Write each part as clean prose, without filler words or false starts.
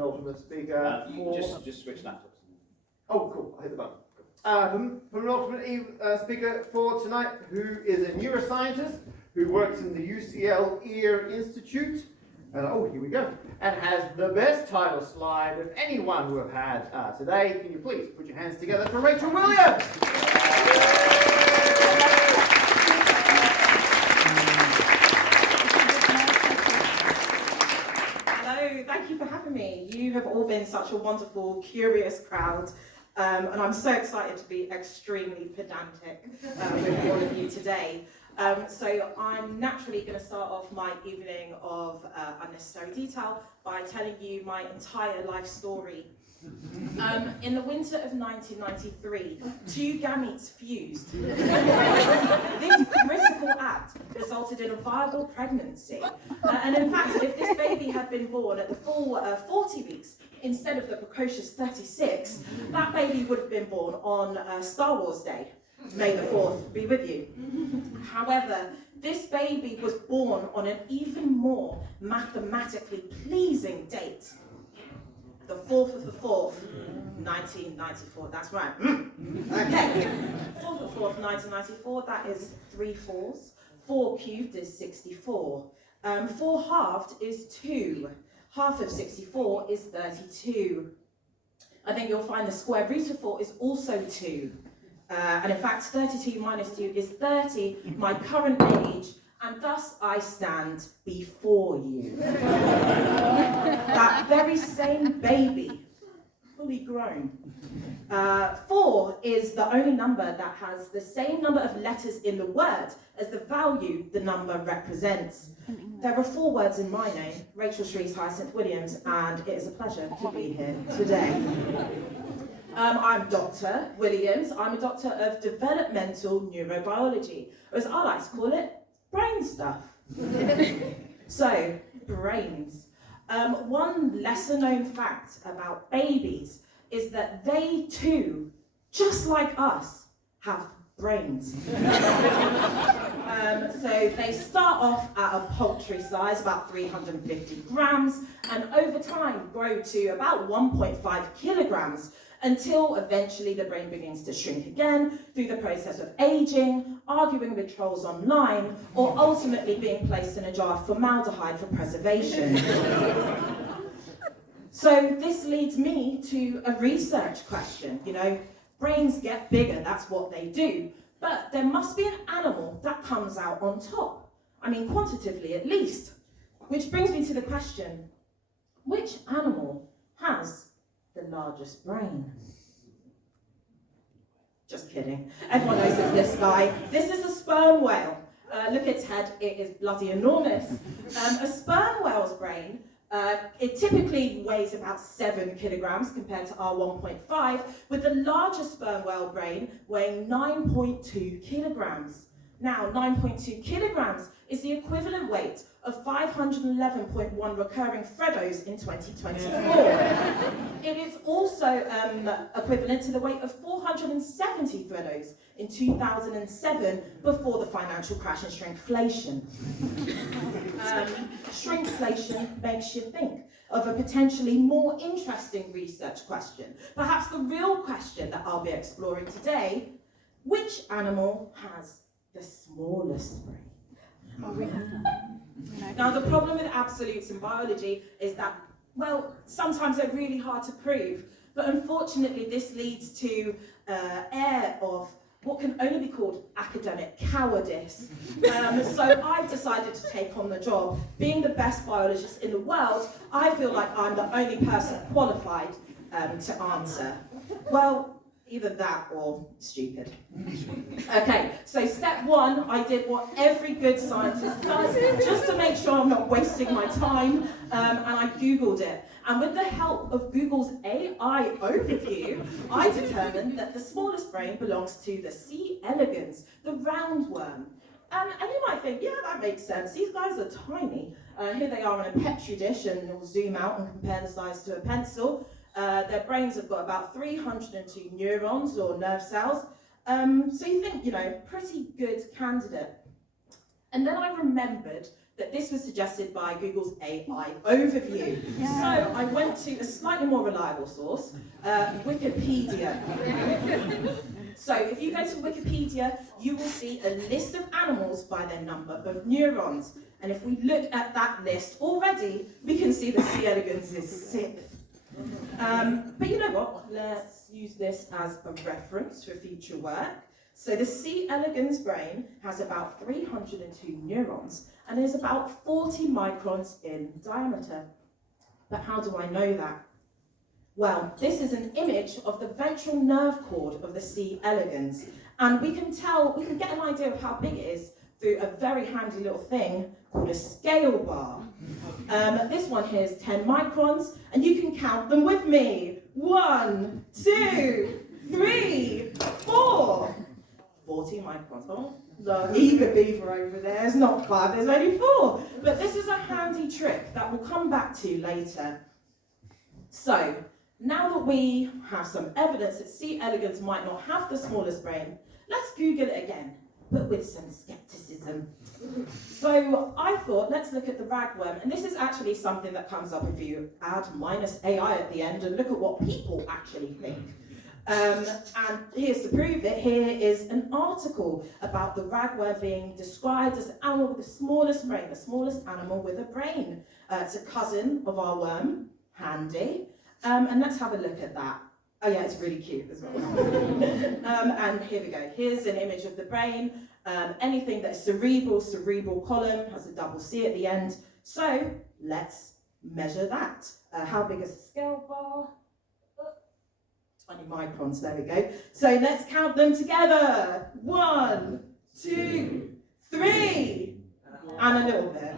penultimate speaker. Just switch laptops. Oh, cool. I hit the button. Penultimate speaker for tonight, who is a neuroscientist who works in the UCL Ear Institute. And here we go. And has the best title slide of anyone who have had today. Can you please put your hands together for Rachel Williams? Hello, thank you for having me. You have all been such a wonderful, curious crowd. And I'm so excited to be extremely pedantic with all of you today. So I'm naturally going to start off my evening of unnecessary detail by telling you my entire life story. In the winter of 1993, 2 gametes fused. This critical act resulted in a viable pregnancy. And in fact, if this baby had been born at the full 40 weeks, instead of the precocious 36, that baby would have been born on Star Wars Day. May the 4th be with you. However, this baby was born on an even more mathematically pleasing date. The 4th of the 4th, 1994, that's right. Okay, 4th of the 4th, 1994, that is 3 fours. 4 cubed is 64. 4 halved is 2. Half of 64 is 32. I think you'll find the square root of 4 is also 2. And in fact, 32 minus 2 is 30, my current age, and thus I stand before you. That very same baby, fully grown. 4 is the only number that has the same number of letters in the word as the value the number represents. There are 4 words in my name, Rachel Honeyghan-Williams, and it is a pleasure to be here today. I'm Dr. Williams. I'm a doctor of developmental neurobiology, or as I like to call it, brain stuff. So, brains. One lesser known fact about babies is that they too, just like us, have brains. So they start off at a paltry size, about 350 grams, and over time grow to about 1.5 kilograms, until eventually the brain begins to shrink again through the process of aging, arguing with trolls online, or ultimately being placed in a jar of formaldehyde for preservation. So this leads me to a research question. Brains get bigger, that's what they do, but there must be an animal that comes out on top. I mean, quantitatively at least. Which brings me to the question, which animal has the largest brain? Just kidding. Everyone knows it's this guy. This is a sperm whale. Look at its head, it is bloody enormous. A sperm whale's brain, it typically weighs about 7 kilograms compared to our 1.5, with the largest sperm whale brain weighing 9.2 kilograms. Now, 9.2 kilograms is the equivalent weight of 511.1 recurring Freddos in 2024. It is also equivalent to the weight of 470 Freddos in 2007 before the financial crash and shrinkflation. Shrinkflation makes you think of a potentially more interesting research question. Perhaps the real question that I'll be exploring today, which animal has the smallest brain? Now, the problem with absolutes in biology is that, well, sometimes they're really hard to prove, but unfortunately this leads to air of what can only be called academic cowardice. So I've decided to take on the job. Being the best biologist in the world, I feel like I'm the only person qualified to answer. Well, either that or stupid. Okay, so step 1, I did what every good scientist does, just to make sure I'm not wasting my time, and I Googled it. And with the help of Google's AI overview, I determined that the smallest brain belongs to the C. elegans, the roundworm. And you might think, yeah, that makes sense. These guys are tiny. Here they are in a Petri dish, and we'll zoom out and compare the size to a pencil. Their brains have got about 302 neurons or nerve cells. So you think, pretty good candidate. And then I remembered that this was suggested by Google's AI overview. So I went to a slightly more reliable source, Wikipedia. So if you go to Wikipedia, you will see a list of animals by their number of neurons. And if we look at that list already, we can see that C. elegans is 6th. But you know what? Let's use this as a reference for future work. So the C. elegans brain has about 302 neurons and is about 40 microns in diameter. But how do I know that? Well, this is an image of the ventral nerve cord of the C. elegans, and we can get an idea of how big it is through a very handy little thing called a scale bar. This one here is 10 microns, and you can count them with me. 1, 2, 3, 4. 40 microns. Oh, the eager beaver over there is not 5, there's only 4. But this is a handy trick that we'll come back to later. So, now that we have some evidence that C. elegans might not have the smallest brain, let's Google it again, but with some skepticism. So I thought, let's look at the ragworm, and this is actually something that comes up if you add -AI at the end and look at what people actually think. And here's to prove it. Here is an article about the ragworm being described as an animal with the smallest brain, the smallest animal with a brain. It's a cousin of our worm, handy. And let's have a look at that. Oh yeah, it's really cute as well. And here we go. Here's an image of the brain. Anything that's cerebral column has a double C at the end. So let's measure that. How big is the scale bar? 20 microns, there we go. So let's count them together. 1, 2, 3, and a little bit.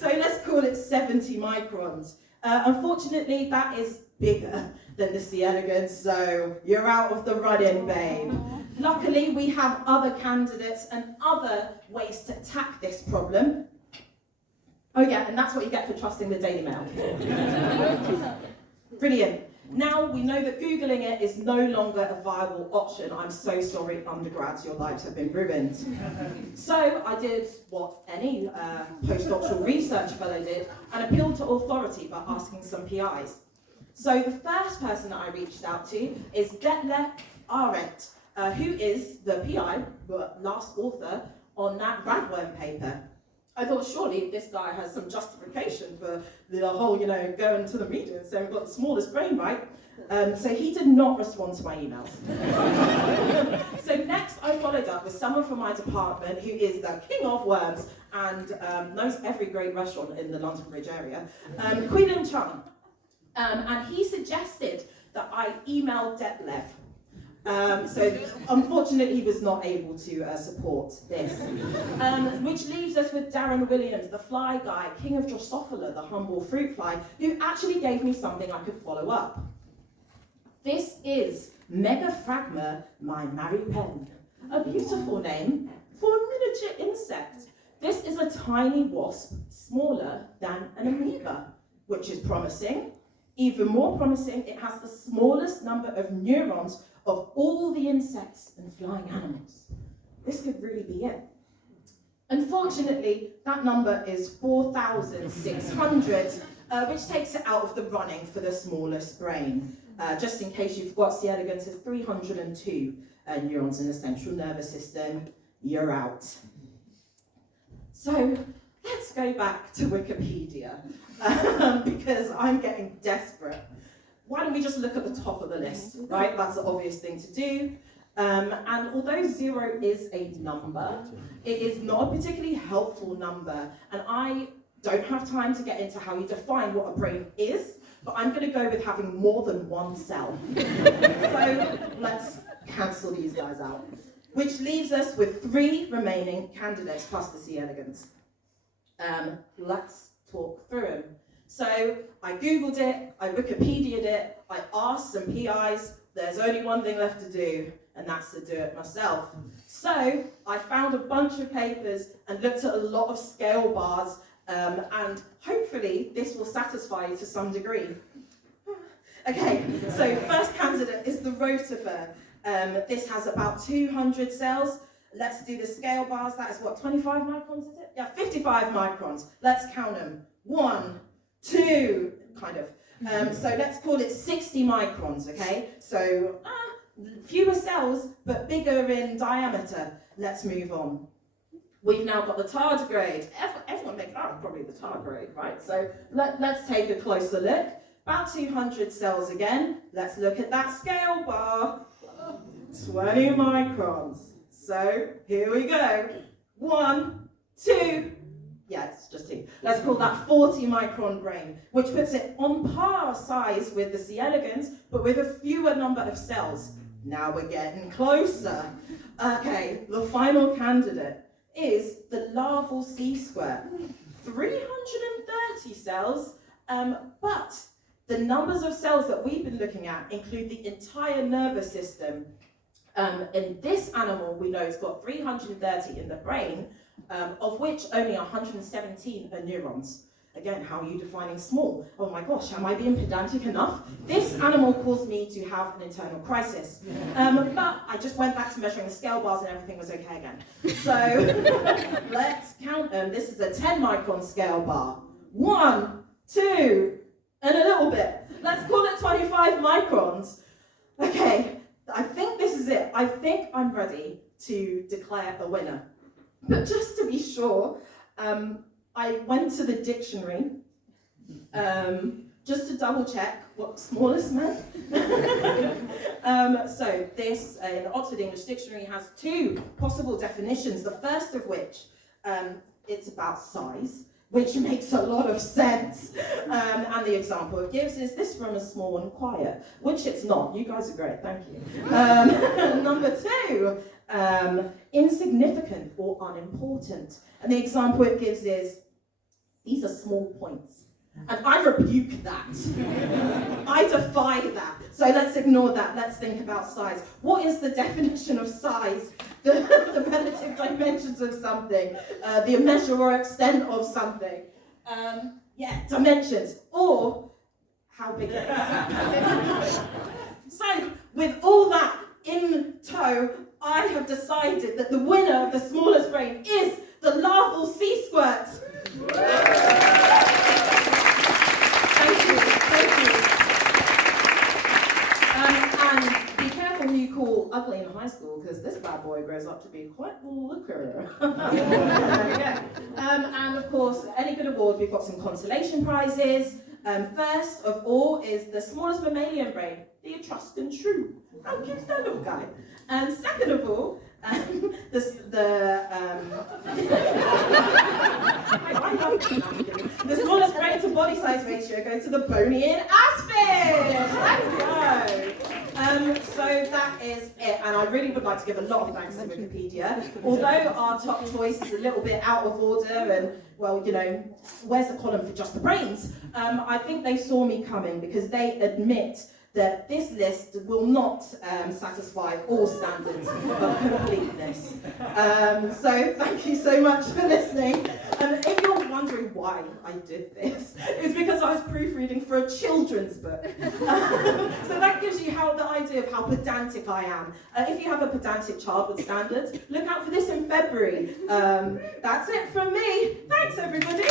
So let's call it 70 microns. Unfortunately, that is bigger than the C. elegans, so you're out of the running, babe. Luckily, we have other candidates and other ways to attack this problem. Oh yeah, and that's what you get for trusting the Daily Mail. Brilliant. Now we know that Googling it is no longer a viable option. I'm so sorry, undergrads, your lives have been ruined. So I did what any postdoctoral research fellow did and appealed to authority by asking some PIs. So the first person that I reached out to is Detlef Arendt, who is the PI, the last author, on that ragworm paper. I thought surely this guy has some justification for the whole, going to the media and saying we've got the smallest brain, right? So he did not respond to my emails. So next I followed up with someone from my department who is the king of worms and knows every great restaurant in the London Bridge area, Quilin Chung. And he suggested that I email Detlef. So unfortunately he was not able to support this. Which leaves us with Darren Williams, the fly guy, king of Drosophila, the humble fruit fly, who actually gave me something I could follow up. This is Megaphragma Pen, a beautiful name for a miniature insect. This is a tiny wasp, smaller than an amoeba, which is promising. Even more promising, it has the smallest number of neurons of all the insects and flying animals. This could really be it. Unfortunately, that number is 4,600, which takes it out of the running for the smallest brain. Just in case you forgot, C. elegans has 302 neurons in the central nervous system. You're out. So let's go back to Wikipedia, because I'm getting desperate. Why don't we just look at the top of the list, right? That's the obvious thing to do. And although 0 is a number, it is not a particularly helpful number. And I don't have time to get into how you define what a brain is, but I'm going to go with having more than one cell. So let's cancel these guys out. Which leaves us with 3 remaining candidates plus the C. elegans. Let's talk through them. So I Googled it, I Wikipedia'd it, I asked some PIs, there's only one thing left to do, and that's to do it myself. So I found a bunch of papers and looked at a lot of scale bars, and hopefully this will satisfy you to some degree. Okay, so first candidate is the rotifer. This has about 200 cells, Let's do the scale bars. That is what, 25 microns, is it? Yeah, 55 microns. Let's count them. 1, 2, kind of. So let's call it 60 microns, okay? So fewer cells, but bigger in diameter. Let's move on. We've now got the tardigrade. Everyone thinks, oh, probably the tardigrade, right? So let's take a closer look. About 200 cells again. Let's look at that scale bar. 20 microns. So here we go. 1, 2. Yeah, it's just 2. Let's call that 40 micron brain, which puts it on par size with the C. elegans, but with a fewer number of cells. Now we're getting closer. Okay, the final candidate is the larval C square. 330 cells, but the numbers of cells that we've been looking at include the entire nervous system. In this animal, we know it's got 330 in the brain, of which only 117 are neurons. Again, how are you defining small? Oh my gosh, am I being pedantic enough? This animal caused me to have an internal crisis. But I just went back to measuring the scale bars and everything was okay again. So let's count them. This is a 10 micron scale bar. 1, 2, and a little bit. Let's call it 25 microns. Okay, I think this is it. I think I'm ready to declare a winner. But just to be sure, I went to the dictionary just to double check what smallest meant. So this, in the Oxford English Dictionary, has 2 possible definitions. The first of which, it's about size, which makes a lot of sense. And the example it gives is, this room is small and quiet, which it's not. You guys are great, thank you. Number 2, insignificant or unimportant. And the example it gives is, these are small points. And I rebuke that. I defy that. So let's ignore that. Let's think about size. What is the definition of size? The relative dimensions of something, the measure or extent of something. Yeah, dimensions. Or how big it is. So with all that in tow, I have decided that the winner of the smallest brain is the larval sea squirt. Thank you. And be careful who you call ugly in high school, because this bad boy grows up to be quite the looker. Yeah. And of course, any good award, we've got some consolation prizes. First of all is the smallest mammalian brain, the Etruscan shrew. How cute is that little guy? And second of all, the smallest brain to body size ratio goes to the bony-eared aspid. Let's go. So that is it, and I really would like to give a lot of thanks to Wikipedia. Although our top choice is a little bit out of order, and well, you know, where's the column for just the brains? I think they saw me coming, because they admit that this list will not satisfy all standards of completeness. So thank you so much for listening. If you're wondering why I did this, it's because I was proofreading for a children's book. So that gives you the idea of how pedantic I am. If you have a pedantic child with standards, look out for this in February. That's it from me. Thanks, everybody.